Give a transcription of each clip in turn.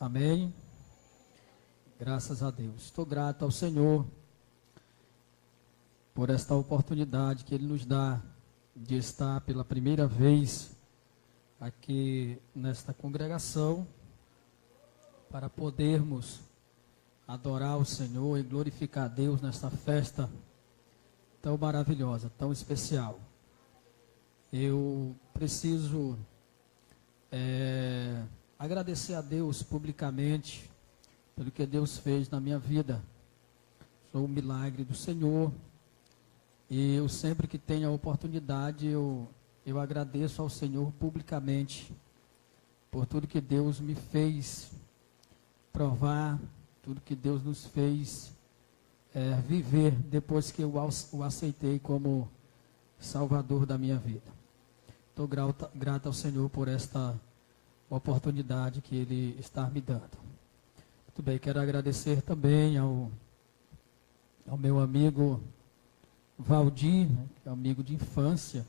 Amém. Graças a Deus. Estou grato ao Senhor por esta oportunidade que Ele nos dá de estar pela primeira vez aqui nesta congregação para podermos adorar o Senhor e glorificar a Deus nesta festa tão maravilhosa, tão especial. Eu preciso agradecer a Deus publicamente pelo que Deus fez na minha vida. Foi um milagre do Senhor. E eu sempre que tenho a oportunidade, eu agradeço ao Senhor publicamente por tudo que Deus me fez provar, tudo que Deus nos fez viver depois que eu o aceitei como Salvador da minha vida. Estou grato ao Senhor por esta oportunidade que Ele está me dando. Muito bem, quero agradecer também ao meu amigo Valdir, que é amigo de infância.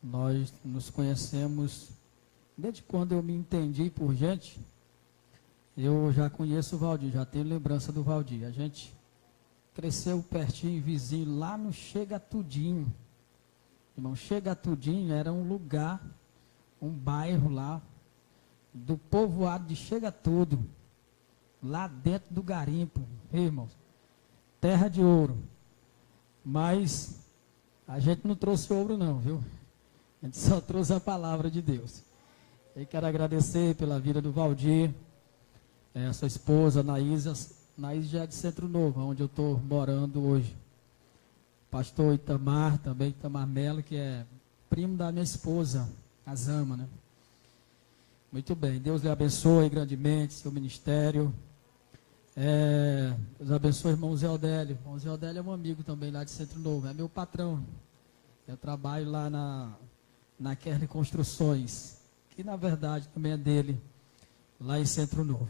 Nós nos conhecemos desde quando eu me entendi por gente. Eu já conheço o Valdir, já tenho lembrança do Valdir. A gente cresceu pertinho, vizinho, lá no Chega Tudinho. Irmão, Chega Tudinho era um lugar, um bairro lá, do povoado de Chega Tudo, lá dentro do garimpo, irmãos, terra de ouro. Mas a gente não trouxe ouro não, viu? A gente só trouxe a palavra de Deus. Eu quero agradecer pela vida do Valdir, a sua esposa, Naís já é de Centro Novo, onde eu estou morando hoje. Pastor Itamar, também Itamar Mello, que é primo da minha esposa, a Zama, né? Muito bem, Deus lhe abençoe grandemente, seu ministério. Deus abençoe o irmão Zé Odélio. O irmão Zé Odélio é um amigo também lá de Centro Novo, é meu patrão. Eu trabalho lá na Kerle Construções, que na verdade também é dele, lá em Centro Novo.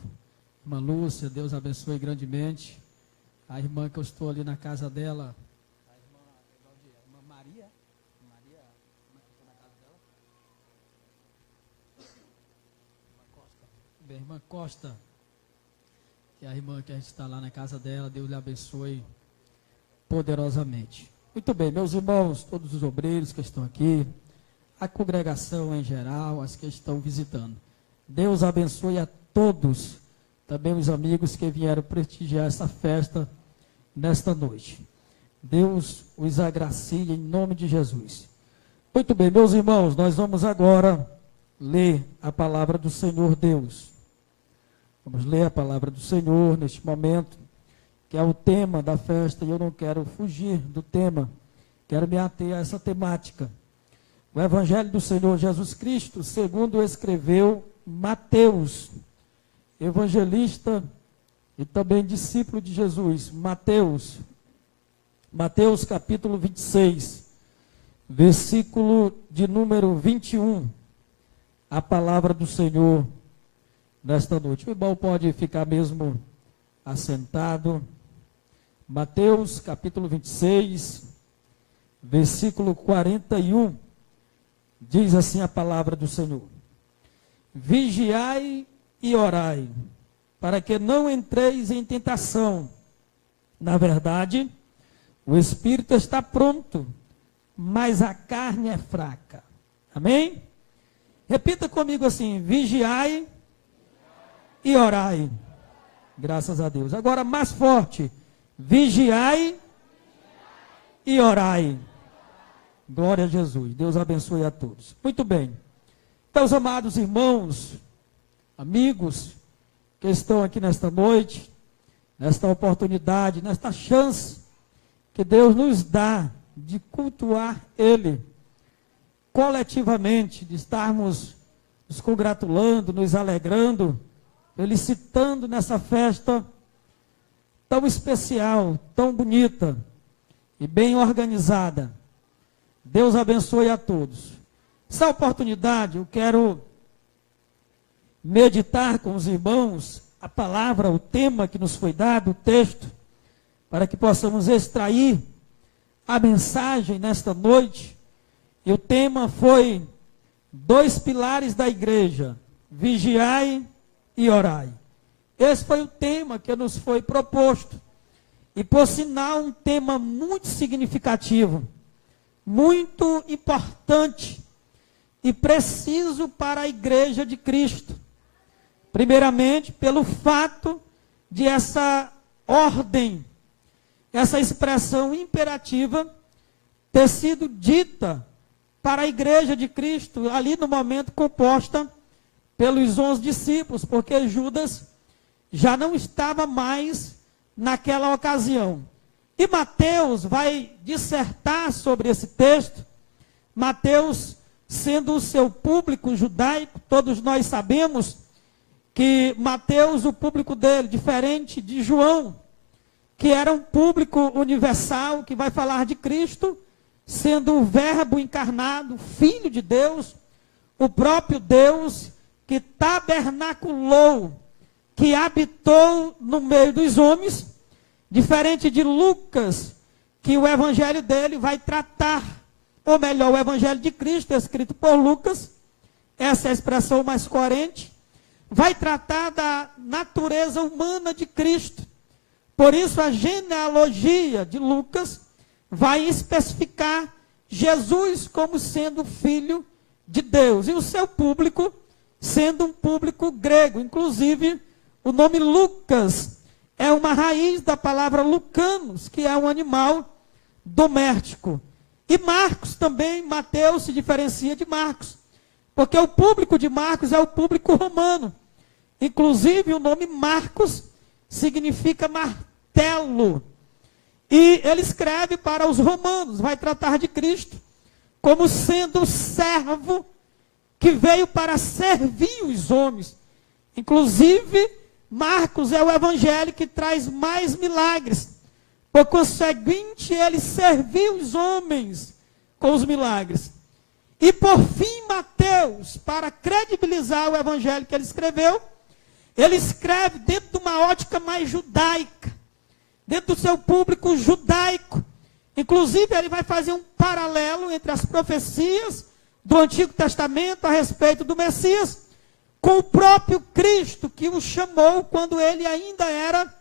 Irmã Lúcia, Deus abençoe grandemente. A irmã que eu estou ali na casa dela, a irmã Maria, como é que estou na casa dela? Bem, irmã Costa, que é a irmã que a gente está lá na casa dela, Deus lhe abençoe poderosamente. Muito bem, meus irmãos, todos os obreiros que estão aqui, a congregação em geral, as que estão visitando. Deus abençoe a todos, também os amigos que vieram prestigiar essa festa nesta noite. Deus os agracie em nome de Jesus. Muito bem, meus irmãos, nós vamos agora ler a palavra do Senhor Deus. Vamos ler a palavra do Senhor neste momento, que é o tema da festa, e eu não quero fugir do tema, quero me ater a essa temática. O Evangelho do Senhor Jesus Cristo, segundo escreveu Mateus, evangelista e também discípulo de Jesus. Mateus capítulo 26, versículo de número 21, a palavra do Senhor nesta noite. O irmão pode ficar mesmo assentado. Mateus capítulo 26, versículo 41, diz assim a palavra do Senhor: Vigiai e orai, para que não entreis em tentação. Na verdade, o espírito está pronto, mas a carne é fraca. Amém? Repita comigo assim: vigiai e orai. Graças a Deus. Agora mais forte: vigiai e orai. Glória a Jesus. Deus abençoe a todos. Muito bem. Meus amados irmãos, amigos que estão aqui nesta noite, nesta oportunidade, nesta chance que Deus nos dá de cultuar Ele coletivamente, de estarmos nos congratulando, nos alegrando, felicitando nessa festa tão especial, tão bonita e bem organizada. Deus abençoe a todos. Essa oportunidade eu quero meditar com os irmãos a palavra, o tema que nos foi dado, o texto, para que possamos extrair a mensagem nesta noite. E o tema foi: dois pilares da igreja, vigiai e orai. Esse foi o tema que nos foi proposto. E por sinal, um tema muito significativo, muito importante e preciso para a igreja de Cristo. Primeiramente, pelo fato de essa ordem, essa expressão imperativa ter sido dita para a igreja de Cristo, ali no momento composta pelos 11 discípulos, porque Judas já não estava mais naquela ocasião. E Mateus vai dissertar sobre esse texto. Mateus, sendo o seu público judaico, todos nós sabemos que Mateus, o público dele, diferente de João, que era um público universal, que vai falar de Cristo, sendo o verbo encarnado, Filho de Deus, o próprio Deus que tabernaculou, que habitou no meio dos homens, diferente de Lucas, que o evangelho dele vai tratar, ou melhor, o evangelho de Cristo, escrito por Lucas, essa é a expressão mais coerente, vai tratar da natureza humana de Cristo. Por isso a genealogia de Lucas vai especificar Jesus como sendo filho de Deus, e o seu público sendo um público grego. Inclusive, o nome Lucas é uma raiz da palavra lucanos, que é um animal doméstico. E Marcos também, Mateus se diferencia de Marcos, porque o público de Marcos é o público romano. Inclusive, o nome Marcos significa martelo. E ele escreve para os romanos, vai tratar de Cristo como sendo o servo que veio para servir os homens. Inclusive, Marcos é o evangelho que traz mais milagres. Por conseguinte, ele serviu os homens com os milagres. E por fim, Mateus, para credibilizar o evangelho que ele escreveu, ele escreve dentro de uma ótica mais judaica, dentro do seu público judaico. Inclusive, ele vai fazer um paralelo entre as profecias do Antigo Testamento a respeito do Messias, com o próprio Cristo, que o chamou quando ele ainda era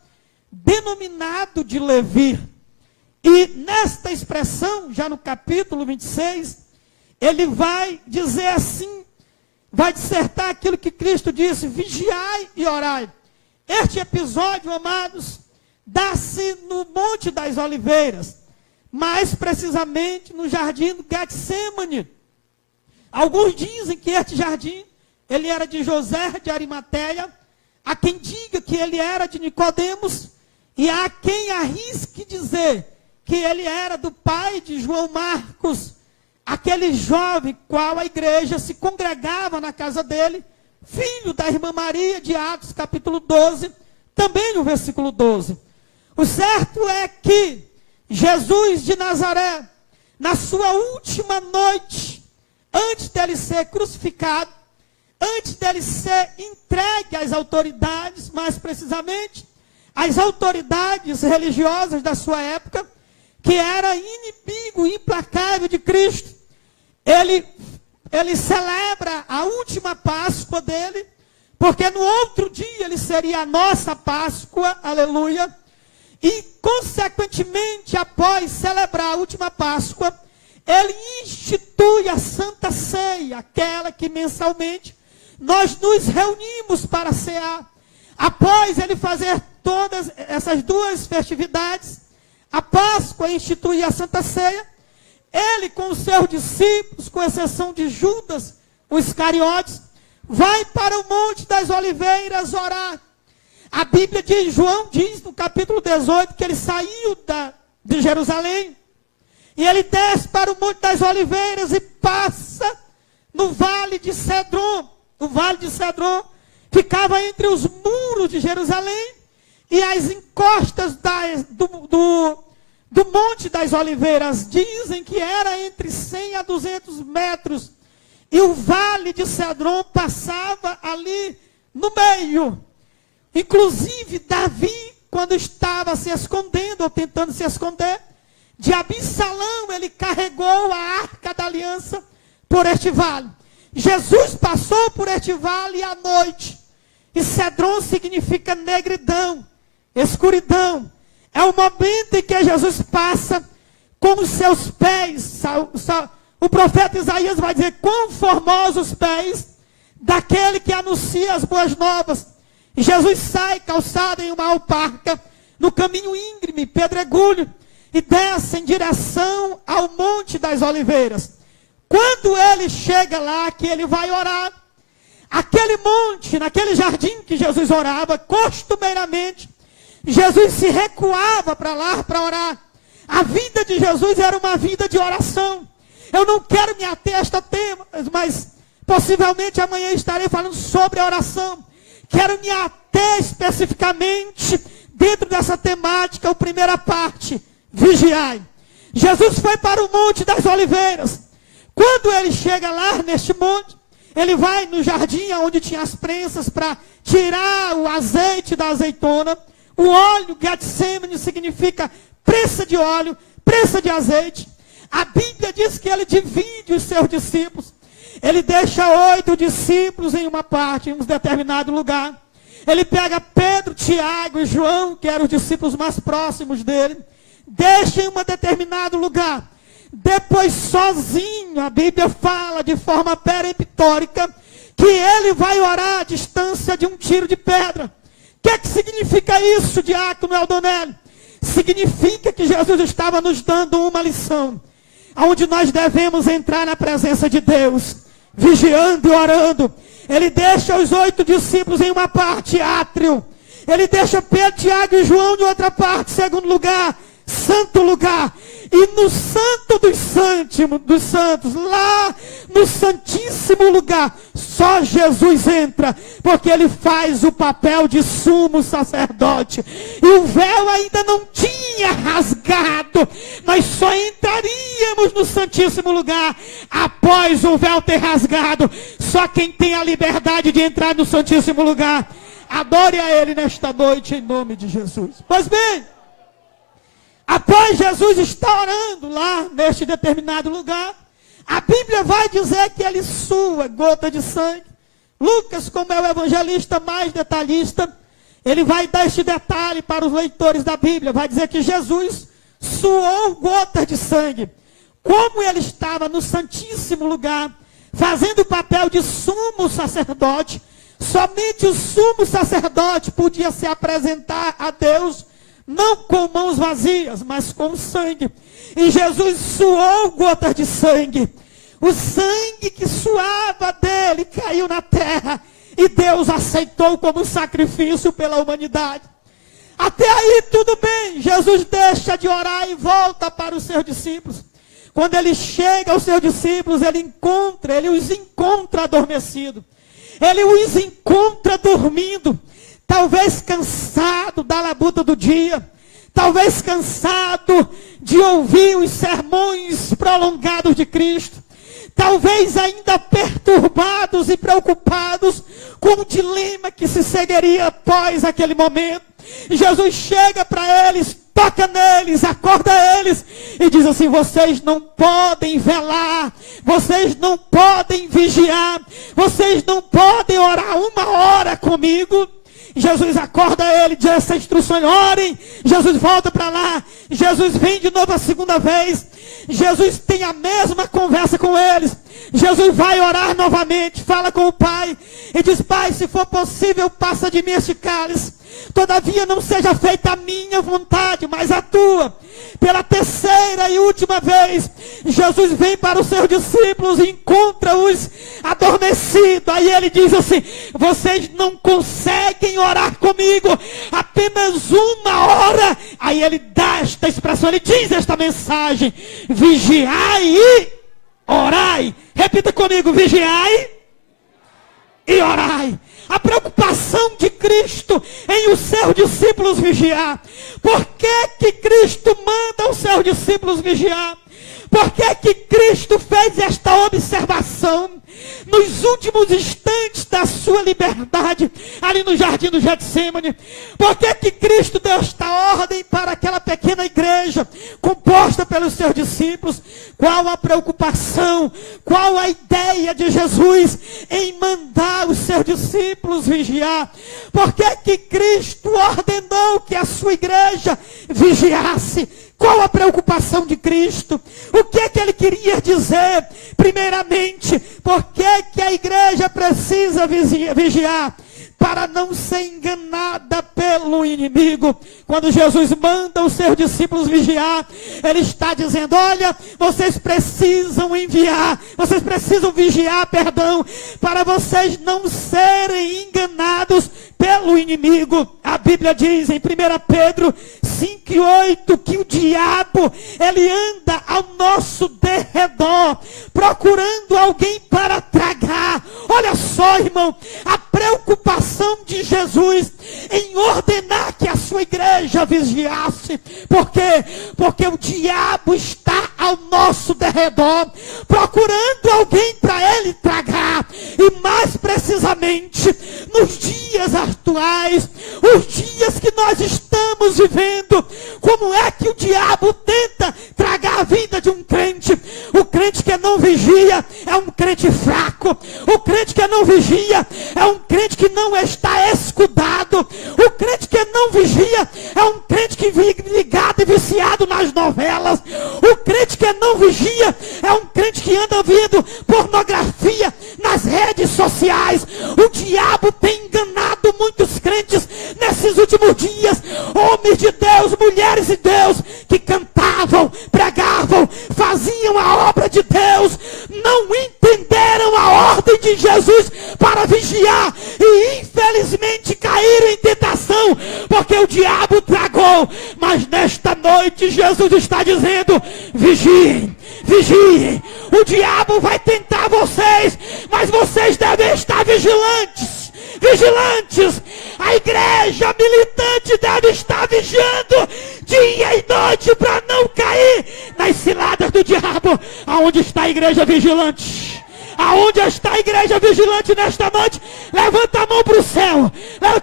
denominado de Levi. E nesta expressão, já no capítulo 26, ele vai dizer assim, vai dissertar aquilo que Cristo disse: vigiai e orai. Este episódio, amados, dá-se no Monte das Oliveiras, mais precisamente no jardim do Getsemane. Alguns dizem que este jardim, ele era de José de Arimateia, há quem diga que ele era de Nicodemos, e há quem arrisque dizer que ele era do pai de João Marcos, aquele jovem qual a igreja se congregava na casa dele, filho da irmã Maria, de Atos capítulo 12, também no versículo 12. O certo é que Jesus de Nazaré, na sua última noite, antes dele ser crucificado, antes dele ser entregue às autoridades, mais precisamente, às autoridades religiosas da sua época, que era inimigo implacável de Cristo, ele celebra a última Páscoa dele, porque no outro dia ele seria a nossa Páscoa, aleluia, e consequentemente, após celebrar a última Páscoa, ele institui a Santa Ceia, aquela que mensalmente nós nos reunimos para cear. Após ele fazer todas essas duas festividades, a Páscoa institui a Santa Ceia, ele com os seus discípulos, com exceção de Judas, o Iscariotes, vai para o Monte das Oliveiras orar. A Bíblia de João diz no capítulo 18 que ele saiu de Jerusalém, e ele desce para o Monte das Oliveiras e passa no Vale de Cedron. O Vale de Cedron ficava entre os muros de Jerusalém e as encostas do Monte das Oliveiras. Dizem que era entre 100 a 200 metros. E o Vale de Cedron passava ali no meio. Inclusive, Davi, quando estava se escondendo, ou tentando se esconder, de Absalão, ele carregou a arca da aliança por este vale. Jesus passou por este vale à noite, E Cedron significa negridão, escuridão. É o momento em que Jesus passa com os seus pés. O profeta Isaías vai dizer: quão formosos os pés daquele que anuncia as boas novas. E Jesus sai calçado em uma alparca, no caminho íngreme, pedregulho, e desce em direção ao Monte das Oliveiras. Quando ele chega lá, que ele vai orar, aquele monte, naquele jardim que Jesus orava, costumeiramente, Jesus se recuava para lá para orar. A vida de Jesus era uma vida de oração. Eu não quero me ater a este tema, mas possivelmente amanhã estarei falando sobre a oração. Quero me ater especificamente dentro dessa temática, a primeira parte, vigiai. Jesus foi para o Monte das Oliveiras. Quando ele chega lá neste monte, ele vai no jardim onde tinha as prensas para tirar o azeite da azeitona. O óleo, Getsemane, significa prensa de óleo, prensa de azeite. A Bíblia diz que ele divide os seus discípulos. Ele deixa 8 discípulos em uma parte, em um determinado lugar. Ele pega Pedro, Tiago e João, que eram os discípulos mais próximos dele, deixa em um determinado lugar. Depois, sozinho, a Bíblia fala de forma peremptórica que ele vai orar à distância de um tiro de pedra. O que significa isso, diácono Eldonélio? Significa que Jesus estava nos dando uma lição, onde nós devemos entrar na presença de Deus, vigiando e orando. Ele deixa os 8 discípulos em uma parte, átrio. Ele deixa Pedro, Tiago e João em outra parte, segundo lugar, santo lugar. E no santo dos santos, lá no santíssimo lugar, só Jesus entra, porque ele faz o papel de sumo sacerdote. E o véu ainda não tinha rasgado. Nós só entraríamos no santíssimo lugar após o véu ter rasgado. Só quem tem a liberdade de entrar no santíssimo lugar. Adore a ele nesta noite em nome de Jesus. Pois bem, após Jesus estar orando lá neste determinado lugar, a Bíblia vai dizer que ele sua gota de sangue. Lucas, como é o evangelista mais detalhista, ele vai dar este detalhe para os leitores da Bíblia. Vai dizer que Jesus suou gotas de sangue. Como ele estava no santíssimo lugar, fazendo o papel de sumo sacerdote, somente o sumo sacerdote podia se apresentar a Deus, não com mãos vazias, mas com sangue. E Jesus suou gotas de sangue. O sangue que suava dele caiu na terra. E Deus aceitou como sacrifício pela humanidade. Até aí tudo bem. Jesus deixa de orar e volta para os seus discípulos. Quando ele chega aos seus discípulos, ele os encontra adormecidos. Ele os encontra dormindo. Talvez cansado da labuta do dia, talvez cansado de ouvir os sermões prolongados de Cristo, talvez ainda perturbados e preocupados com o dilema que se seguiria após aquele momento. Jesus chega para eles, toca neles, acorda eles e diz assim: vocês não podem velar, vocês não podem vigiar, vocês não podem orar 1 hora comigo. Jesus acorda ele, diz essa instrução: orem. Jesus volta para lá. Jesus vem de novo a segunda vez. Jesus tem a mesma conversa com eles. Jesus vai orar novamente, fala com o Pai e diz: Pai, se for possível, passa de mim este cálice. Todavia não seja feita a minha vontade, mas a tua. Pela terceira e última vez, Jesus vem para os seus discípulos e encontra-os adormecidos. Aí ele diz assim: vocês não conseguem orar comigo apenas 1 hora. Aí ele dá esta expressão, ele diz esta mensagem: vigiai e orai. Repita comigo: vigiai e orai. A preocupação de Cristo em os seus discípulos vigiar. Por que Cristo manda os seus discípulos vigiar? Por que Cristo fez esta observação nos últimos instantes da sua liberdade, ali no jardim do Getsemane? Por que Cristo deu esta ordem para aquela pequena igreja? igreja composta pelos seus discípulos. Qual a preocupação, qual a ideia de Jesus em mandar os seus discípulos vigiar? Por que que Cristo ordenou que a sua igreja vigiasse? Qual a preocupação de Cristo? O que que ele queria dizer? Primeiramente, por que que a igreja precisa vigiar? Para não ser enganada pelo inimigo. Quando Jesus manda os seus discípulos vigiar, ele está dizendo: olha, vocês precisam vigiar, para vocês não serem enganados pelo inimigo. A Bíblia diz em 1 Pedro 5:8 que o diabo, ele anda ao nosso derredor, procurando alguém para tragar. Olha só, irmão, a preocupação de Jesus em ordenar que a sua igreja vigiasse. Por quê? Porque o diabo está ao nosso derredor, procurando alguém para ele tragar. E mais precisamente, nos dias atuais, os dias que nós estamos vivendo, como é que o diabo tenta tragar a vida de um crente? O crente que não vigia é um crente fraco. O crente que não vigia é um crente que não está escudado. O crente que não vigia é um crente que vive ligado e viciado nas novelas. O crente que não vigia é um crente que anda vendo pornografia nas redes sociais. O diabo tem enganado muitos crentes nesses últimos dias. Homens de Deus, mulheres de Deus, que cantavam, pregavam, faziam a obra de Deus, não entenderam a ordem de Jesus para vigiar e infelizmente caíram em tentação, porque o diabo tragou. Mas nesta noite Jesus está dizendo: vigiem, vigiem. O diabo vai tentar vocês, mas vocês devem estar vigilantes. Vigilantes. A igreja militante deve estar vigiando dia e noite para não cair nas ciladas do diabo. Aonde está a igreja vigilante? Aonde está a igreja vigilante nesta noite? Levanta a mão para o céu.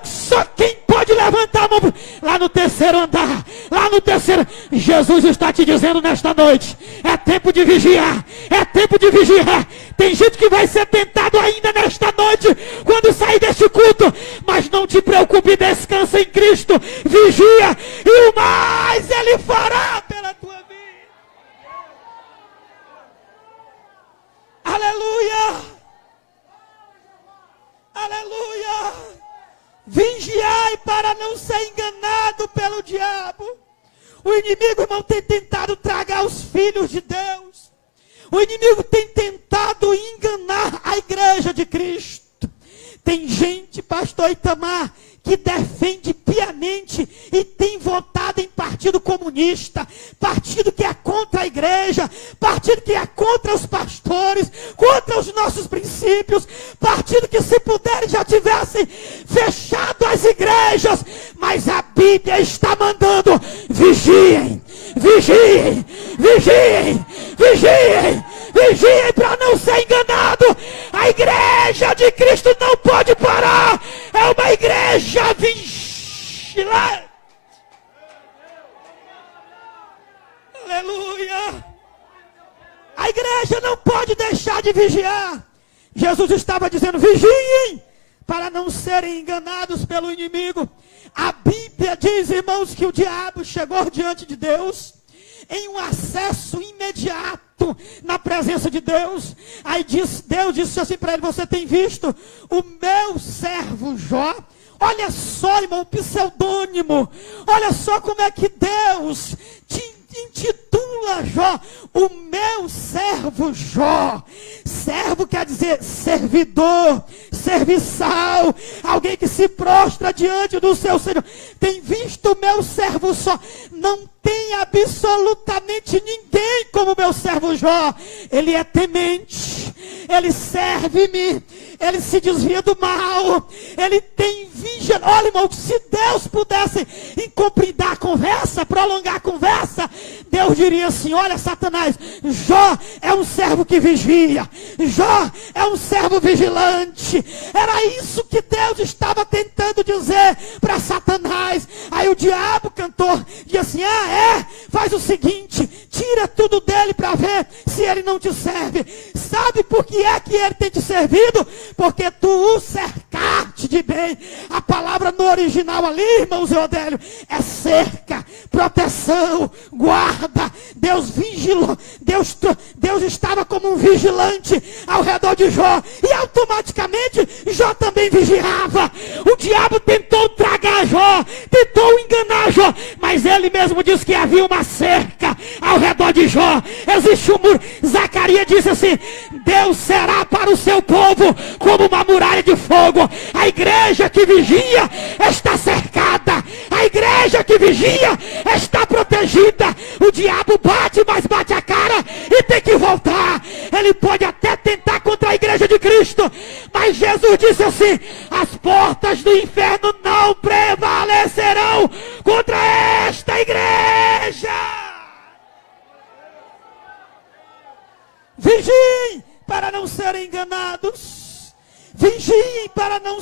Só quem pode levantar a mão lá no terceiro andar. Lá no terceiro. Jesus está te dizendo nesta noite: é tempo de vigiar. É tempo de vigiar. Tem gente que vai ser tentado ainda nesta noite quando sair deste culto. Mas não te preocupe, descansa em Cristo. Vigia e o mais Ele fará pela tua vida. Aleluia! Aleluia! Vigiai para não ser enganado pelo diabo. O inimigo, irmão, tem tentado tragar os filhos de Deus. O inimigo tem tentado enganar a igreja de Cristo. Tem gente, pastor Itamar, que defende piamente e tem votado em partido comunista, partido que é contra a igreja, partido que é contra os pastores, contra os nossos princípios, partido que, se puder, já tivessem fechado as igrejas. Mas a Bíblia está mandando: vigiem, vigiem, vigiem, vigiem, vigiem para não ser enganado. A igreja de Cristo não pode parar. É uma igreja vigilante. Aleluia. A igreja não pode deixar de vigiar. Jesus estava dizendo: vigiem para não serem enganados pelo inimigo. A Bíblia diz, irmãos, que o diabo chegou diante de Deus em um acesso imediato na presença de Deus. Aí Deus disse assim para ele: você tem visto o meu servo Jó? Olha só, irmão, o pseudônimo. Olha só como é que Deus te intitula Jó, o meu servo Jó. Servo quer dizer servidor, serviçal, alguém que se prostra diante do seu Senhor. Tem visto o meu servo Jó? Não tem absolutamente ninguém como meu servo Jó. Ele é temente, ele serve-me, ele se desvia do mal, ele tem vigilância. Olha, irmão, se Deus pudesse encomendar a conversa, prolongar a conversa, Deus diria assim: olha, Satanás, Jó é um servo que vigia, Jó é um servo vigilante. Era isso que Deus estava tentando dizer para Satanás. Aí o diabo cantou, disse assim: Faz o seguinte, tira tudo dele para ver se ele não te serve. Sabe por que é que ele tem te servido? Porque tu o cercaste de bem. A palavra no original ali, irmãos Eudélio, é cerca, proteção, guarda. Deus vigilou, Deus estava como um vigilante ao redor de Jó, e automaticamente Jó também vigiava. O diabo tentou tragar Jó, tentou enganar Jó, mas ele mesmo disse que havia uma cerca ao redor de Jó. Existe um muro. Zacarias disse assim: Deus será para o seu povo como uma muralha de fogo. A igreja que vigia está cercada, a igreja que vigia está protegida. O diabo bate, mas bate a cara e tem que voltar. Ele pode até tentar contra a igreja de Cristo, mas Jesus disse assim: as portas do inferno não prevalecerão contra esta igreja. Vigiem para não serem enganados. Vigiem para não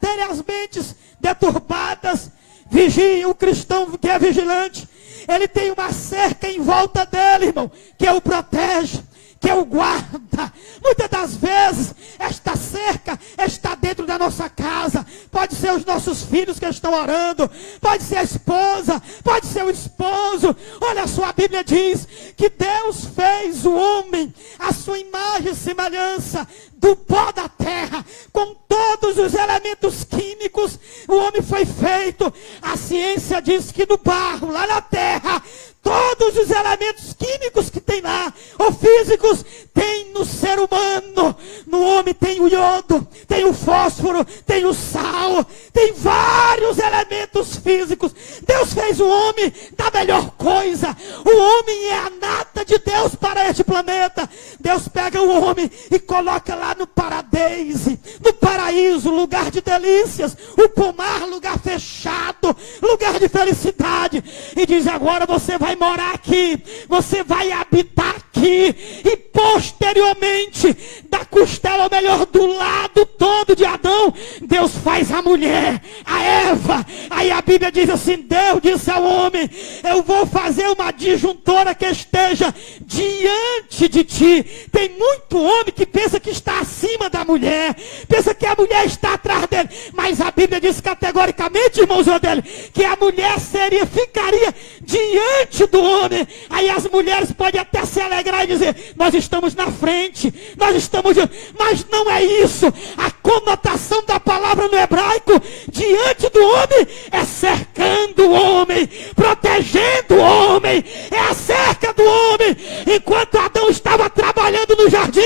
terem as mentes deturbadas. Vigiem. O cristão que é vigilante, ele tem uma cerca em volta dele, irmão, que o protege, que o guarda. Muitas das vezes, esta cerca está dentro da nossa casa. Pode ser os nossos filhos que estão orando, pode ser a esposa, pode ser o esposo. Olha só, a Bíblia diz que Deus fez o homem à sua imagem e semelhança, do pó da terra, com todos os elementos químicos. O homem foi feito. A ciência diz que no barro, lá na terra, todos os elementos químicos que tem lá, ou físicos, tem no ser humano. No homem tem o iodo, tem o fósforo, tem o sal, tem vários elementos físicos. Deus fez o homem da melhor coisa. O homem é a nata de Deus para este planeta. Deus pega o homem e coloca lá no paradise, no paraíso, lugar de delícias, o pomar, lugar fechado, lugar de felicidade, e diz: agora você vai morar aqui, você vai habitar aqui. E posteriormente, da costela, ou melhor, do lado todo de Adão, Deus faz a mulher, a Eva. Aí a Bíblia diz assim: Deus disse ao homem: eu vou fazer uma disjuntora que esteja diante de ti. Tem muito homem que pensa que está acima da mulher, pensa que a mulher está atrás dele, mas a Bíblia diz categoricamente, irmãos dele, que a mulher ficaria diante do homem. Aí as mulheres podem até se alegrar e dizer: nós estamos na frente, nós estamos, mas não é isso. A conotação da palavra no hebraico, diante do homem, é cercando o homem, protegendo o homem, é a cerca do homem. Enquanto Adão estava trabalhando no jardim,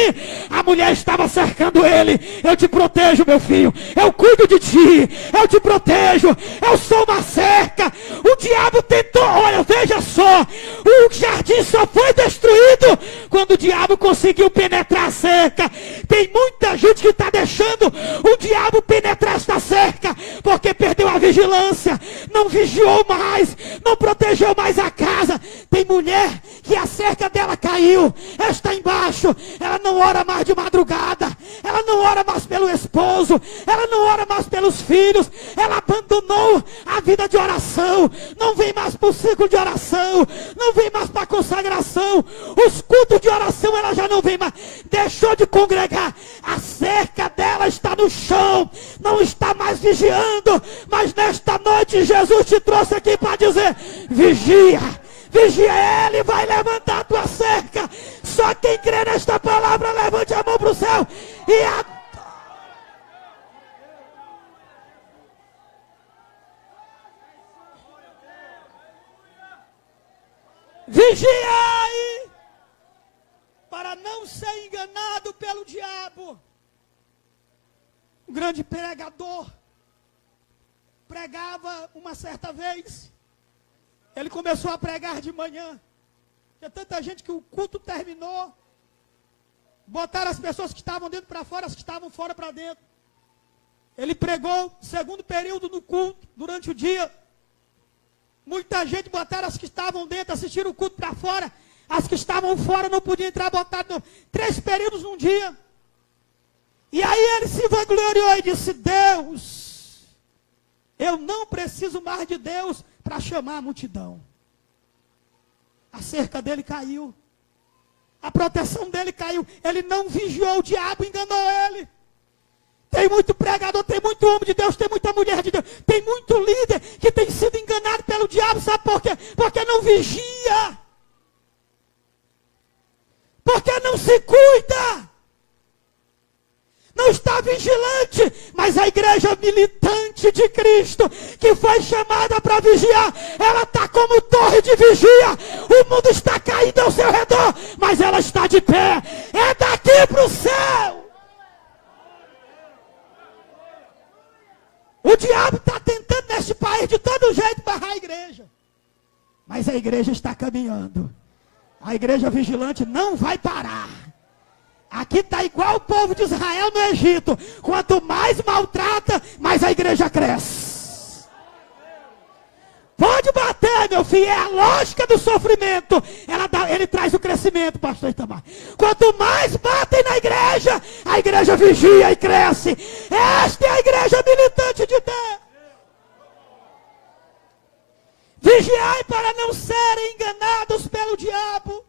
a mulher estava cercando ele. Eu te protejo, meu filho, eu cuido de ti, eu te protejo, eu sou uma cerca. O diabo tentou, olha, veja só, o jardim só foi destruído quando o diabo conseguiu penetrar a cerca. Tem muita gente que está deixando o diabo penetrar esta cerca, porque perdeu a vigilância, não vigiou mais, não protegeu mais a casa. Tem mulher que a cerca dela caiu, ela está embaixo, ela não ora mais de madrugada, ela não ora mais pelo esposo, ela não ora mais pelos filhos, ela abandonou a vida de oração, não vem mais para o ciclo de oração, não vem mais para a consagração, os cultos de oração ela já não vem mais, deixou de congregar. A cerca dela está no chão, não está mais vigiando. Mas nesta noite Jesus te trouxe aqui para dizer: vigia, vigia. Ele vai levantar a tua cerca. Só quem crê nesta palavra, levante a mão para o céu e vigiai para não ser enganado pelo diabo. Um grande pregador pregava uma certa vez. Ele começou a pregar de manhã. Tinha tanta gente que o culto terminou, botaram as pessoas que estavam dentro para fora, as que estavam fora para dentro. Ele pregou segundo período no culto, durante o dia. Muita gente botaram as que estavam dentro, assistiram o culto para fora. As que estavam fora não podiam entrar, botaram 3 períodos num dia. E aí ele se vangloriou e disse: Deus, eu não preciso mais de Deus para chamar a multidão. A cerca dele caiu. A proteção dele caiu. Ele não vigiou, o diabo enganou ele. Tem muito pregador, tem muito homem de Deus, tem muita mulher de Deus, tem muito líder que tem sido enganado pelo diabo, sabe por quê? Porque não vigia. Porque não se cuida. Não está vigilante. Mas a igreja militante de Cristo, que foi chamada para vigiar, ela está como torre de vigia. O mundo está caído ao seu redor, mas ela está de pé. É daqui para o céu. O diabo está tentando neste país de todo jeito barrar a igreja. Mas a igreja está caminhando. A igreja vigilante não vai parar. Aqui está igual o povo de Israel no Egito. Quanto mais maltrata, mais a igreja cresce. Pode bater, meu filho. É a lógica do sofrimento. Ele traz o crescimento, pastor Itamar. Quanto mais batem na igreja, a igreja vigia e cresce. Esta é a igreja militante de Deus. Vigiai para não serem enganados pelo diabo.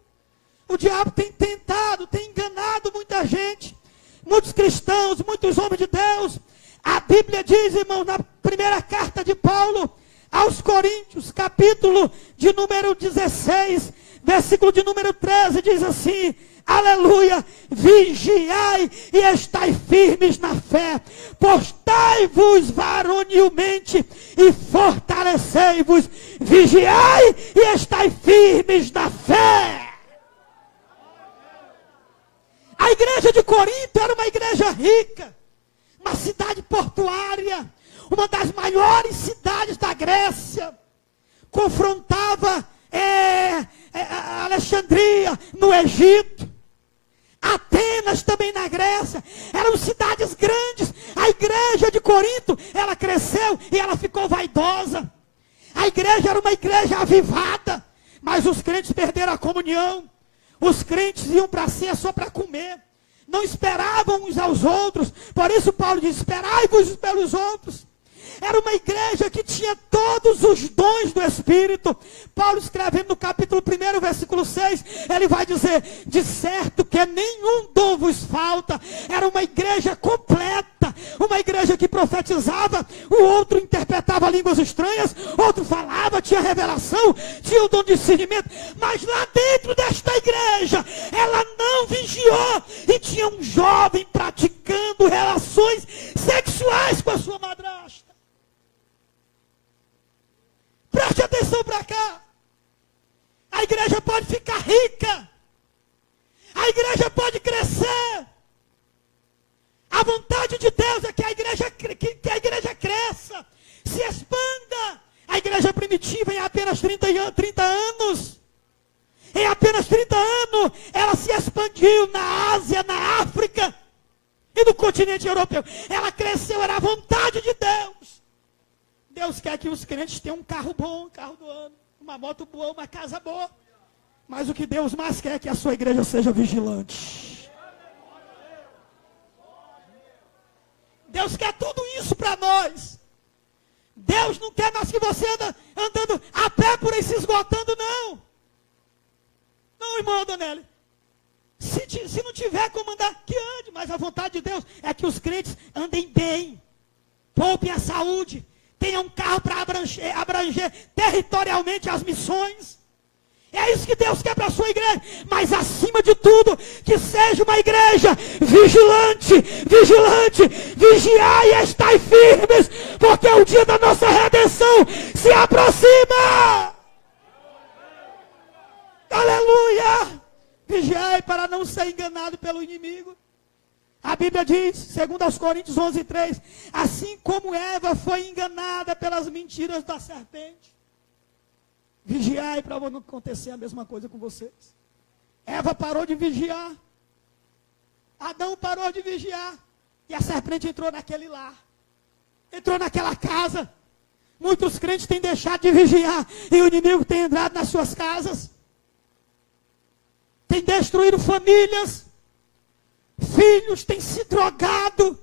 O diabo tem tentado, tem enganado muita gente. Muitos cristãos, muitos homens de Deus. A Bíblia diz, irmão, na primeira carta de Paulo aos Coríntios, capítulo de número 16, versículo de número 13, diz assim: aleluia, vigiai e estai firmes na fé, postai-vos varonilmente e fortalecei-vos, vigiai e estai firmes na fé. A igreja de Corinto era uma igreja rica, uma cidade portuária, uma das maiores cidades da Grécia, confrontava Alexandria no Egito, Atenas também na Grécia, eram cidades grandes. A igreja de Corinto, ela cresceu e ela ficou vaidosa. A igreja era uma igreja avivada, mas os crentes perderam a comunhão. Os crentes iam para a ceia só para comer, não esperavam uns aos outros. Por isso Paulo diz: esperai-vos pelos outros. Era uma igreja que tinha todos os dons do Espírito. Paulo, escrevendo no capítulo 1, versículo 6, ele vai dizer: de certo que nenhum dom vos falta. Era uma igreja completa, uma igreja que profetizava, o outro interpretava línguas estranhas, outro falava, tinha revelação, tinha o dom de discernimento. Mas lá dentro desta igreja, ela não vigiou, e tinha um jovem praticando relações sexuais com a sua madrasta. Preste atenção para cá. A igreja pode ficar rica. A igreja pode crescer. A vontade de Deus é que a igreja cresça, se expanda. A igreja primitiva, em apenas 30 anos, em apenas 30 anos, ela se expandiu na Ásia, na África e no continente europeu. Ela cresceu, era a vontade de Deus. Deus quer que os crentes tenham um carro bom, um carro do ano, uma moto boa, uma casa boa. Mas o que Deus mais quer é que a sua igreja seja vigilante. Deus quer tudo isso para nós. Deus não quer mais que você andando a pé por aí se esgotando, não. Não, irmão Adonelli. Se não tiver como andar, que ande. Mas a vontade de Deus é que os crentes andem bem, poupem a saúde, tenha um carro para abranger territorialmente as missões. É isso que Deus quer para a sua igreja. Mas acima de tudo, que seja uma igreja vigilante, vigiai e estai firmes, porque o dia da nossa redenção se aproxima. Aleluia! Vigiai para não ser enganado pelo inimigo. A Bíblia diz, segundo aos Coríntios 11:3, assim como Eva foi enganada pelas mentiras da serpente, vigiai para não acontecer a mesma coisa com vocês. Eva parou de vigiar, Adão parou de vigiar, e a serpente entrou naquele lar, entrou naquela casa. Muitos crentes têm deixado de vigiar, e o inimigo tem entrado nas suas casas, tem destruído famílias. Filhos têm se drogado,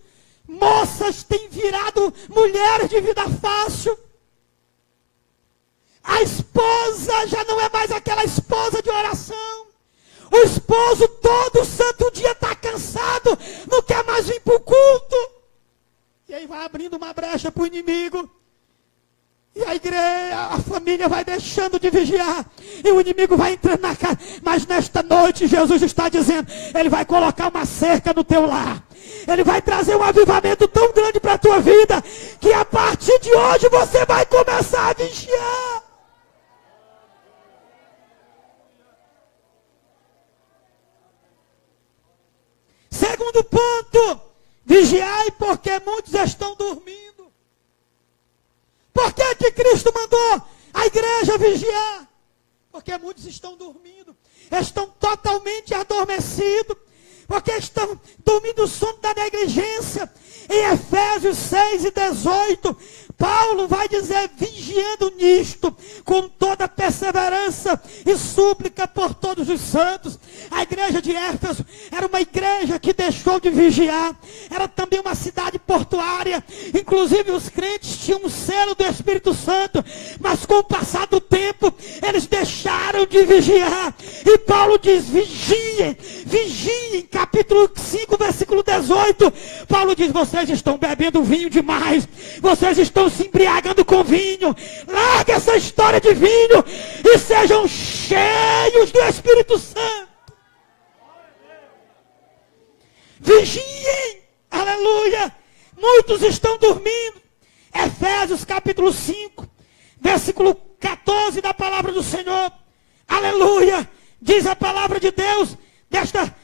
moças têm virado mulheres de vida fácil. A esposa já não é mais mais aquela esposa de oração. O esposo todo santo dia está cansado, não quer mais vir para o culto. E aí vai abrindo uma brecha para o inimigo. E a igreja, a família vai deixando de vigiar. E o inimigo vai entrando na casa. Mas nesta noite Jesus está dizendo, Ele vai colocar uma cerca no teu lar. Ele vai trazer um avivamento tão grande para a tua vida, que a partir de hoje você vai começar a vigiar. Segundo ponto, vigiai porque muitos estão dormindo. Por que Cristo mandou a igreja vigiar? Porque muitos estão dormindo, estão totalmente adormecidos, porque estão dormindo o sono da negligência. Em Efésios 6:18, Paulo vai dizer, vigiando nisto, com toda perseverança e súplica por todos os santos. A igreja de Éfeso era uma igreja que deixou de vigiar, era também uma cidade portuária, inclusive os crentes tinham um selo do Espírito Santo, mas com o passar do tempo, eles deixaram de vigiar, e Paulo diz, vigiem, vigiem, capítulo 5, versículo 18, Paulo diz, vocês estão bebendo vinho demais, vocês estão se embriagando com vinho, larga essa história de vinho, e sejam cheios do Espírito Santo. Vigiem, aleluia, muitos estão dormindo. Efésios capítulo 5, versículo 14 da palavra do Senhor, aleluia, diz a palavra de Deus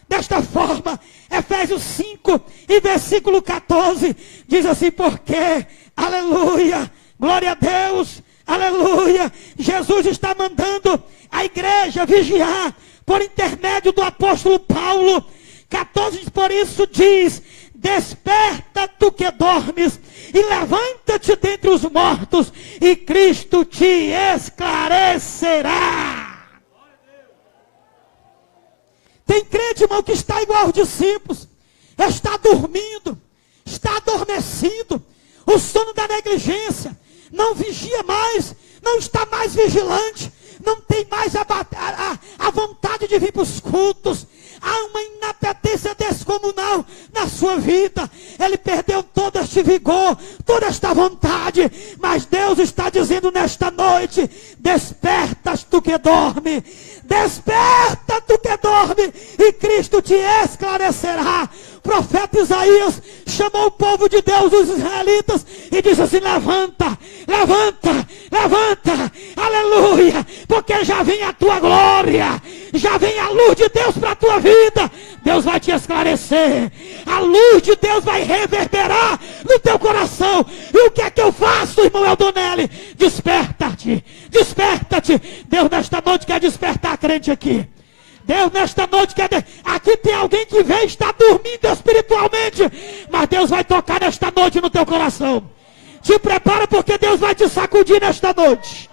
desta forma, Efésios 5 e versículo 14, diz assim, porque, aleluia, glória a Deus, aleluia, Jesus está mandando a igreja vigiar, por intermédio do apóstolo Paulo. 14, por isso diz, desperta tu que dormes, e levanta-te dentre os mortos, e Cristo te esclarecerá. Tem crente, irmão, que está igual aos discípulos, está dormindo, está adormecido, o sono da negligência, não vigia mais, não está mais vigilante, não tem mais a vontade de vir para os cultos, há uma inapetência descomunal na sua vida, ele perdeu todo este vigor, toda esta vontade, mas Deus está dizendo nesta noite, despertas tu que dorme, desperta tu que dorme, e Cristo te esclarecerá. O profeta Isaías chamou o povo de Deus, os israelitas, e disse assim, levanta, levanta, levanta, aleluia, porque já vem a tua glória, já vem a luz de Deus para a tua vida, Deus vai te esclarecer, a luz de Deus vai reverberar no teu coração. E o que é que eu faço, irmão Eldonelli? Desperta-te, desperta-te. Deus nesta noite quer despertar a crente aqui. Deus nesta noite quer... Aqui tem alguém que vem, está dormindo espiritualmente, mas Deus vai tocar nesta noite no teu coração. Te prepara, porque Deus vai te sacudir nesta noite.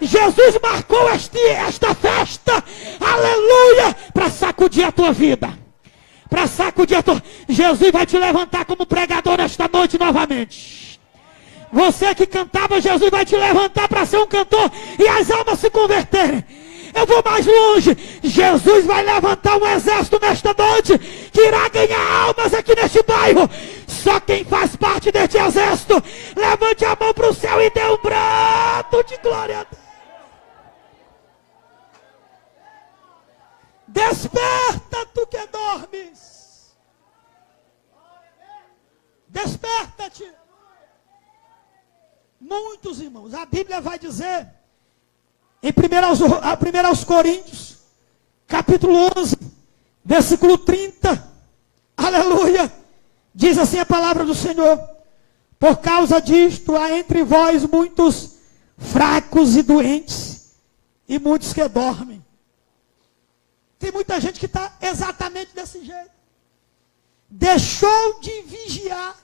Jesus marcou esta festa, aleluia, para sacudir a tua vida, para sacudir a tua... Jesus vai te levantar como pregador nesta noite novamente. Você que cantava, Jesus vai te levantar para ser um cantor e as almas se converterem. Eu vou mais longe, Jesus vai levantar um exército nesta noite, que irá ganhar almas aqui neste bairro. Só quem faz parte deste exército, levante a mão para o céu e dê um brado de glória a Deus. Desperta tu que dormes, desperta-te. Muitos irmãos, a Bíblia vai dizer, em 1 Coríntios, capítulo 11, versículo 30, aleluia, diz assim a palavra do Senhor, por causa disto há entre vós muitos fracos e doentes, e muitos que dormem. Tem muita gente que está exatamente desse jeito, deixou de vigiar,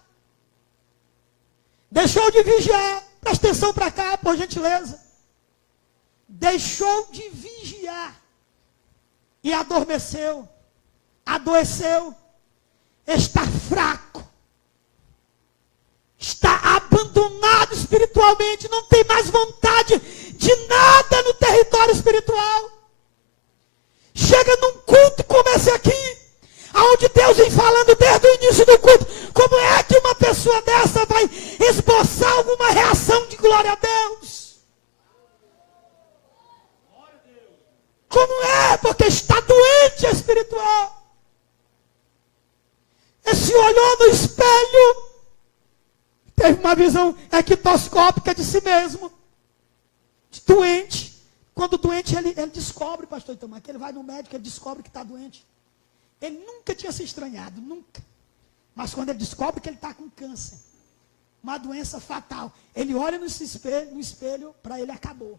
presta atenção para cá, por gentileza. Deixou de vigiar e adormeceu, adoeceu, está fraco, está abandonado espiritualmente, não tem mais vontade de nada no território espiritual. Deus. Como é? Porque está doente espiritual. Esse olhou no espelho, teve uma visão ectoscópica de si mesmo. Doente. Quando doente, ele descobre, pastor Itamar, que ele vai no médico, ele descobre que está doente. Ele nunca tinha se estranhado, nunca. Mas quando ele descobre que ele está com câncer, uma doença fatal, ele olha no espelho, para ele acabou.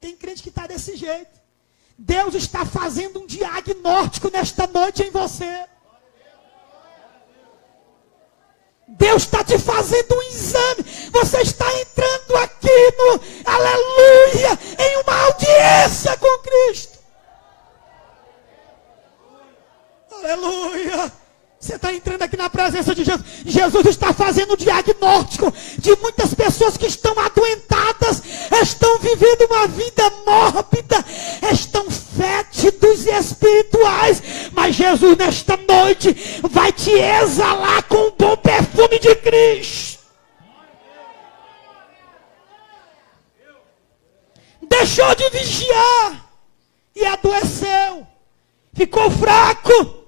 Tem crente que está desse jeito. Deus está fazendo um diagnóstico nesta noite em você. Deus está te fazendo um exame. Você está entrando aqui no, aleluia, em uma audiência com Cristo. Aleluia. Você está entrando aqui na presença de Jesus. Jesus está fazendo o diagnóstico de muitas pessoas que estão adoentadas, estão vivendo uma vida mórbida, estão fétidos e espirituais. Mas Jesus, nesta noite, vai te exalar com o bom perfume de Cristo. Deixou de vigiar e adoeceu. Ficou fraco.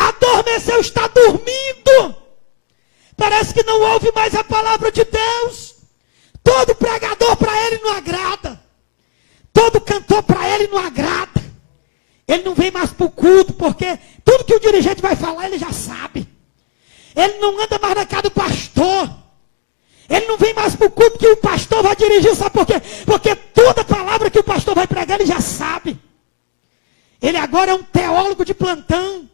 Adormeceu, está dormindo. Parece que não ouve mais a palavra de Deus. Todo pregador para ele não agrada. Todo cantor para ele não agrada. Ele não vem mais para o culto, porque tudo que o dirigente vai falar, ele já sabe. Ele não anda mais na casa do pastor. Ele não vem mais para o culto que o pastor vai dirigir, sabe por quê? Porque toda palavra que o pastor vai pregar, ele já sabe. Ele agora é um teólogo de plantão.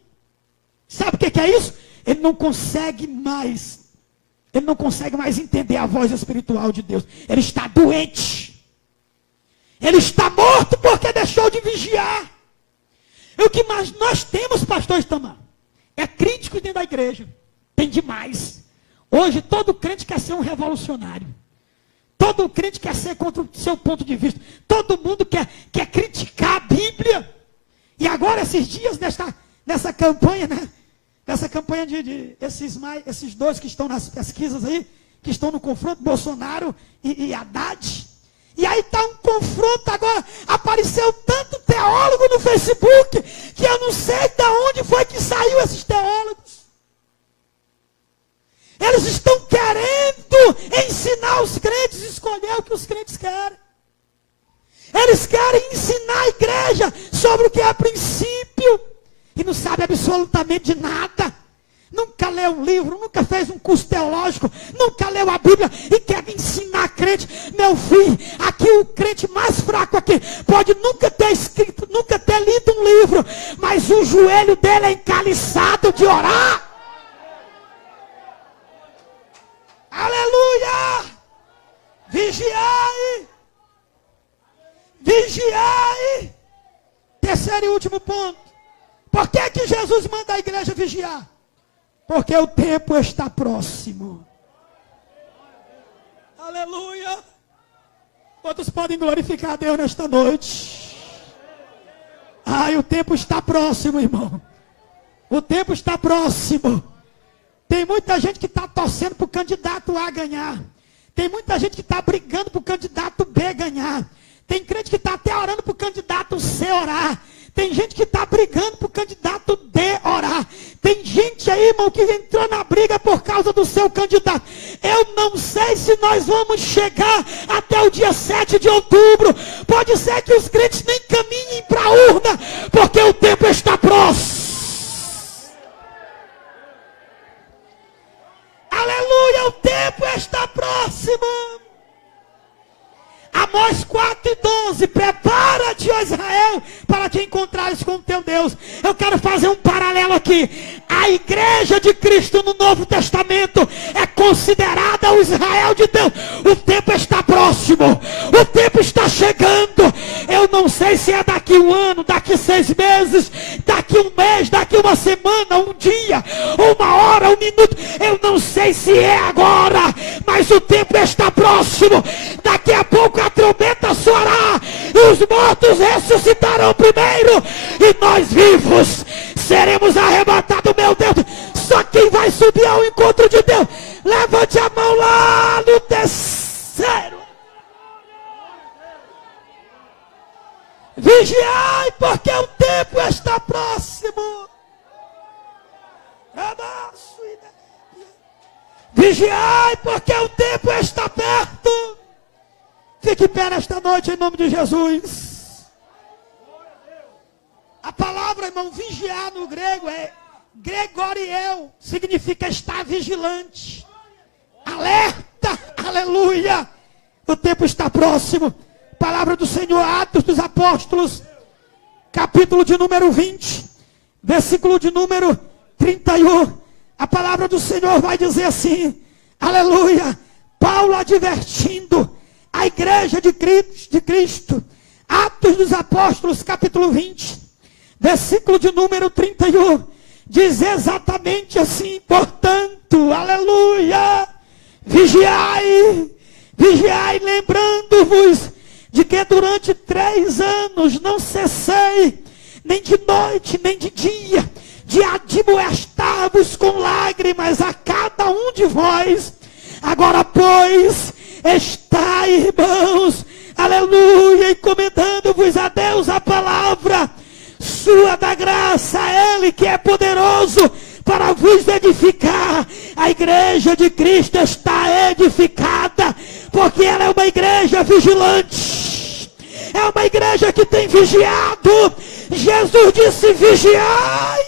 Sabe o que é isso? Ele não consegue mais entender a voz espiritual de Deus. Ele está doente. Ele está morto porque deixou de vigiar. E o que mais nós temos, pastor Itamar, é críticos dentro da igreja. Tem demais. Hoje todo crente quer ser um revolucionário. Todo crente quer ser contra o seu ponto de vista. Todo mundo quer criticar a Bíblia. E agora, esses dias, nessa campanha, né? Nessa campanha de esses dois que estão nas pesquisas aí, que estão no confronto, Bolsonaro e Haddad. E aí está um confronto agora. Apareceu tanto teólogo no Facebook, que eu não sei de onde foi que saiu esses teólogos. Eles estão querendo ensinar os crentes a escolher o que os crentes querem. Eles querem ensinar a igreja sobre o que é princípio. E não sabe absolutamente de nada. Nunca leu um livro, nunca fez um curso teológico, nunca leu a Bíblia e quer ensinar crente. Meu filho, aqui o crente mais fraco aqui pode nunca ter escrito, nunca ter lido um livro, mas o joelho dele é encaliçado de orar. Aleluia! Vigiai! Vigiai! Terceiro e último ponto. Por que Jesus manda a igreja vigiar? Porque o tempo está próximo. Aleluia! Quantos podem glorificar a Deus nesta noite? Ai, o tempo está próximo, irmão. O tempo está próximo. Tem muita gente que está torcendo para o candidato A ganhar. Tem muita gente que está brigando para o candidato B ganhar. Tem crente que está até orando para o candidato C orar. Tem gente que está brigando para o candidato D orar. Tem gente aí, irmão, que entrou na briga por causa do seu candidato. Eu não sei se nós vamos chegar até o dia 7 de outubro. Pode ser que os crentes nem caminhem para a urna, porque o tempo está próximo. Aleluia, o tempo está próximo. Amós 4:12, prepara-te, ó Israel, para te encontrares com o teu Deus. Eu quero fazer um paralelo aqui. A igreja de Cristo no Novo Testamento é considerada o Israel de Deus. O tempo está próximo, o tempo está chegando. Eu não sei se é daqui um ano, daqui 6 meses, daqui um mês, daqui uma semana, um dia, uma hora, um minuto. Eu não sei se é agora, mas o tempo está próximo. Daqui a pouco a trombeta soará e os mortos ressuscitarão primeiro e nós vivos seremos arrebatados. Meu Deus, só quem vai subir ao encontro de Deus, levante a mão lá no terceiro. Vigiai, porque o tempo está próximo. Vigiai, porque o tempo está perto. Fique em pé nesta noite em nome de Jesus. A palavra, irmão, vigiar no grego é gregoriel, significa estar vigilante. Alerta, aleluia. O tempo está próximo. Palavra do Senhor, Atos dos Apóstolos, capítulo de número 20, versículo de número 31. A palavra do Senhor vai dizer assim, aleluia. Paulo advertindo a igreja de Cristo. Atos dos Apóstolos, capítulo 20, versículo de número 31. Diz exatamente assim, portanto, aleluia. Vigiai, vigiai, lembrando-vos de que durante 3 anos não cessei, nem de noite, nem de dia, de admoestar-vos com lágrimas a cada um de vós. Agora, pois, estai, irmãos, aleluia, encomendando-vos a Deus a palavra sua da graça, a Ele que é poderoso para vos edificar. A igreja de Cristo está edificada, porque ela é uma igreja vigilante. É uma igreja que tem vigiado. Jesus disse, vigiai.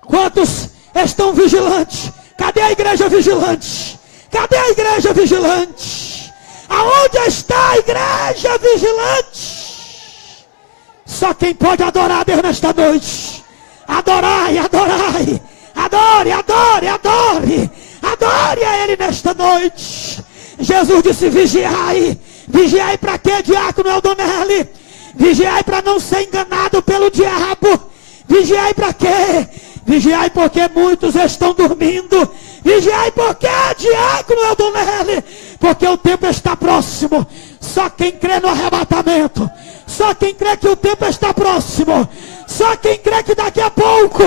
Quantos estão vigilantes? Cadê a igreja vigilante? Cadê a igreja vigilante? Aonde está a igreja vigilante? Só quem pode adorar a Deus nesta noite. Adorai, adorai. Adore, adore, adore. Adore a Ele nesta noite. Jesus disse, vigiai. Vigiai para quê, diácono Eldonelli? Vigiai para não ser enganado pelo diabo. Vigiai para quê? Vigiai porque muitos estão dormindo. Vigiai porque, diácono Eldonelli, porque o tempo está próximo. Só quem crê no arrebatamento, só quem crê que o tempo está próximo, só quem crê que daqui a pouco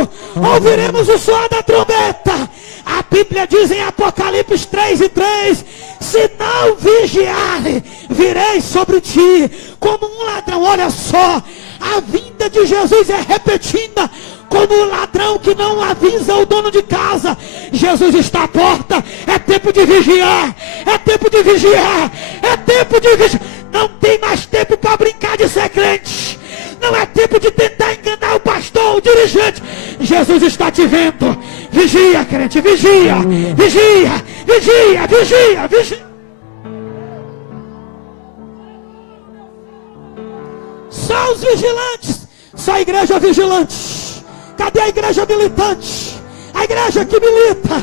ouviremos o som da trombeta. A Bíblia diz em Apocalipse 3:3, se não vigiarem, virei sobre ti como um ladrão. Olha só, a vinda de Jesus é repetida como um ladrão que não avisa o dono de casa. Jesus está à porta. É tempo de vigiar. É tempo de vigiar. É tempo de vigiar. Não tem mais tempo para brincar de ser crente. Não é tempo de tentar enganar o pastor, o dirigente. Jesus está te vendo. Vigia, crente, vigia. Vigia, vigia, vigia, vigia. Só os vigilantes. Só a igreja vigilante. Cadê a igreja militante? A igreja que milita,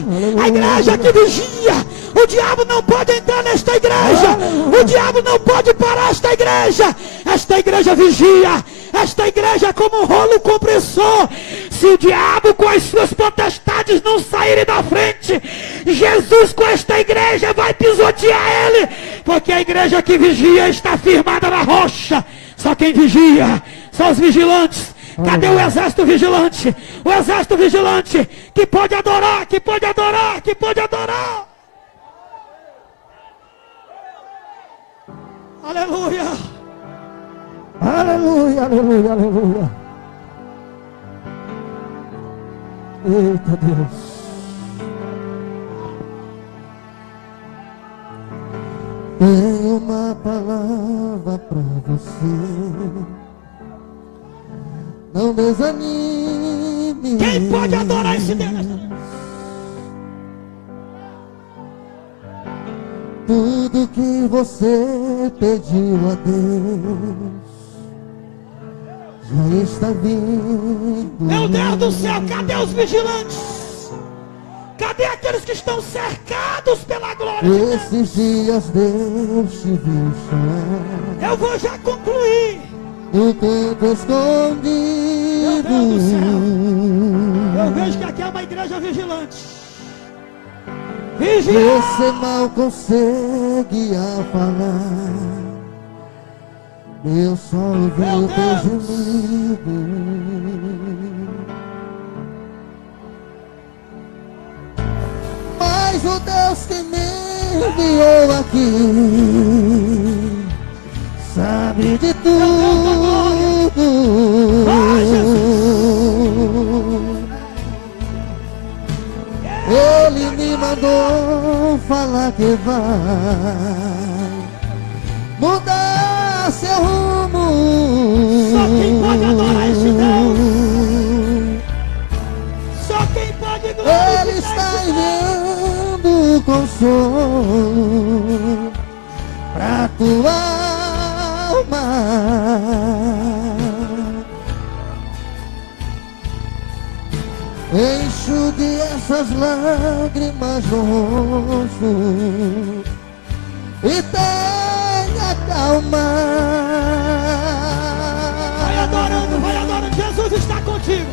a igreja que vigia. O diabo não pode entrar nesta igreja. O diabo não pode parar esta igreja. Esta igreja vigia. Esta igreja é como um rolo compressor. Se o diabo com as suas potestades não saírem da frente, Jesus com esta igreja vai pisotear ele. Porque a igreja que vigia está firmada na rocha. Só quem vigia são os vigilantes. Cadê o exército vigilante? O exército vigilante que pode adorar, que pode adorar, que pode adorar. Aleluia. Aleluia, aleluia, aleluia. Eita Deus. Tenho uma palavra pra você. Não desanime. Quem pode adorar esse Deus? Tudo que você pediu a Deus já está vindo. Meu Deus do céu, cadê os vigilantes? Cadê aqueles que estão cercados pela glória de Deus? Esses dias Deus te viu chorar. Eu vou já concluir. No canto escondido. Meu Deus do céu. Eu vejo que aqui é uma igreja vigilante. Vigia. Você mal consegue a falar. Eu só ouvi o teu gemido. Mas o Deus que me enviou aqui sabe de tudo. Vai, Ele me mandou falar que vai mudar seu rumo. Só quem pode adorar esse Deus. Só quem pode glorificar Ele está esse Deus. enviando consolo pra tua alma. Enxugue essas lágrimas no rosto e tenha calma. Vai adorando, Jesus está contigo.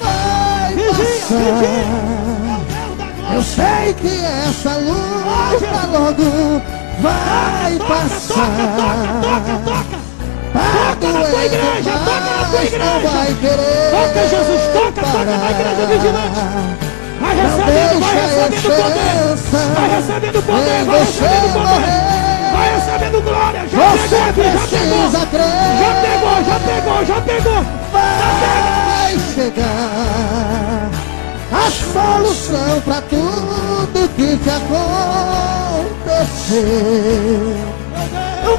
Vai Vigia, passar. vigia. É o Deus da glória. Eu sei que essa luta logo vai passar. Toca. Toca na tua igreja, toca na tua igreja. Vai querer Toca, Jesus, toca na igreja vigilante. Vai recebendo poder. Vai recebendo poder. Vai recebendo glória. Você precisa crer. Já pegou. Vai chegar a solução pra tudo que te acontecer.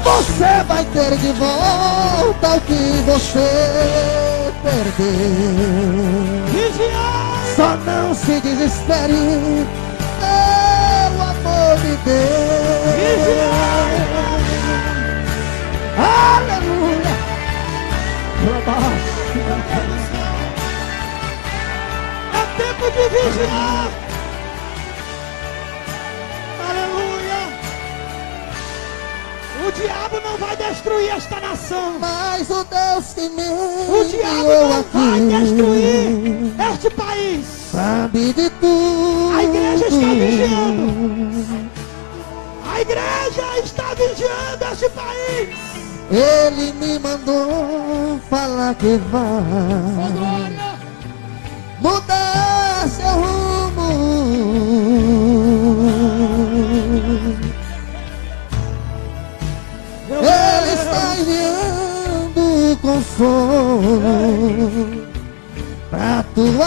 Você vai ter de volta o que você perdeu. Só não se desespere, é o amor de Deus. Aleluia. É tempo de vigiar. Aleluia. O diabo não vai destruir esta nação. Mas o Deus que me O diabo enviou não vai destruir aqui este país. sabe de tudo. A igreja está vigiando. A igreja está vigiando este país. Ele me mandou falar que vai mudar seu rumo. Ele está enviando consolo pra tua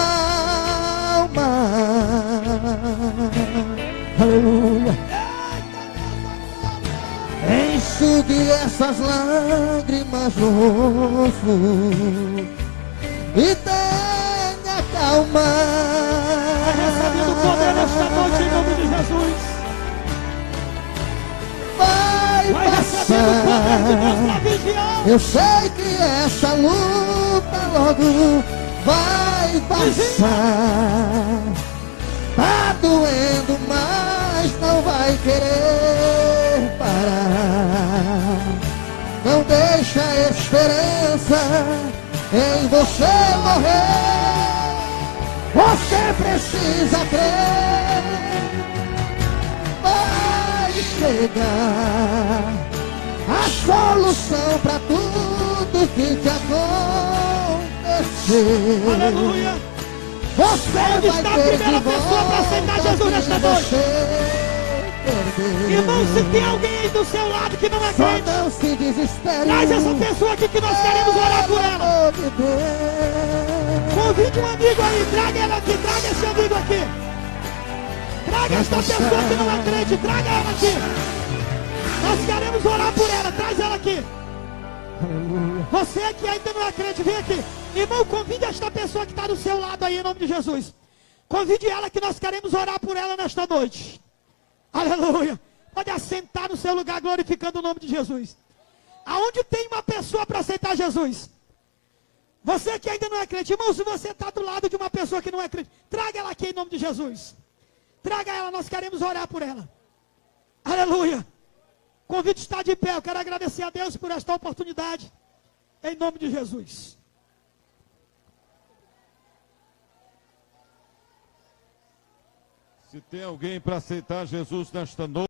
alma. Aleluia. Enxugue essas lágrimas no rosto e tenha calma. Vai recebendo poder nesta noite em nome de Jesus. Vai recebendo poder de Deus passar. para vigiar. Eu sei que essa luta logo vai passar. Tá doendo, mas não vai querer parar. Não deixa a esperança em você morrer. Você precisa crer. Vai chegar a solução pra tudo que te acontecer. Aleluia. Você Onde vai está a ter primeira de pessoa para aceitar volta Jesus o nesta que noite? você perdeu. Irmão, se tem alguém aí do seu lado que não é Só crente, não se desespere. traz essa pessoa aqui que nós queremos orar por ela. Pelo amor de Deus. Convide um amigo aí, traga ela aqui, traga esse amigo aqui. Traga esta pessoa que não é crente, traga ela aqui. Nós queremos orar por ela, traz ela aqui. Você que ainda não é crente, vem aqui. Irmão, convide esta pessoa que está do seu lado aí, em nome de Jesus. Convide ela que nós queremos orar por ela nesta noite. Aleluia. Pode assentar no seu lugar glorificando o nome de Jesus. Aonde tem uma pessoa para aceitar Jesus? Você que ainda não é crente, irmão, se você está do lado de uma pessoa que não é crente, traga ela aqui em nome de Jesus. Traga ela, nós queremos orar por ela. Aleluia. O convite está de pé, eu quero agradecer a Deus por esta oportunidade. Em nome de Jesus. Se tem alguém para aceitar Jesus nesta noite.